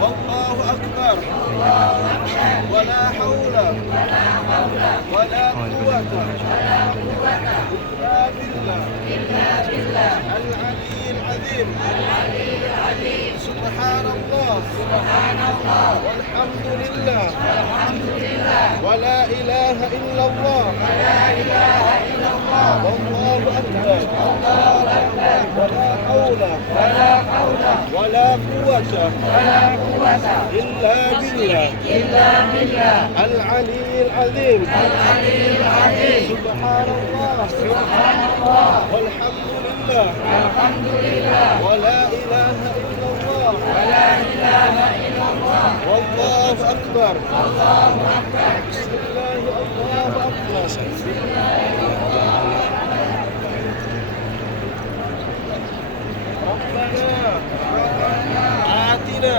والله أكبر ولا حول ولا قوة إلا بالله العلي العظيم. سبحان الله والحمد لله ولا إله إلا الله والله أكبر ولا حول ولا قوة إلا بالله العلي العظيم. سبحان الله والحمد لله ولا إله إلا الله والله أكبر. بسم الله الله أكبر. ربنا آتنا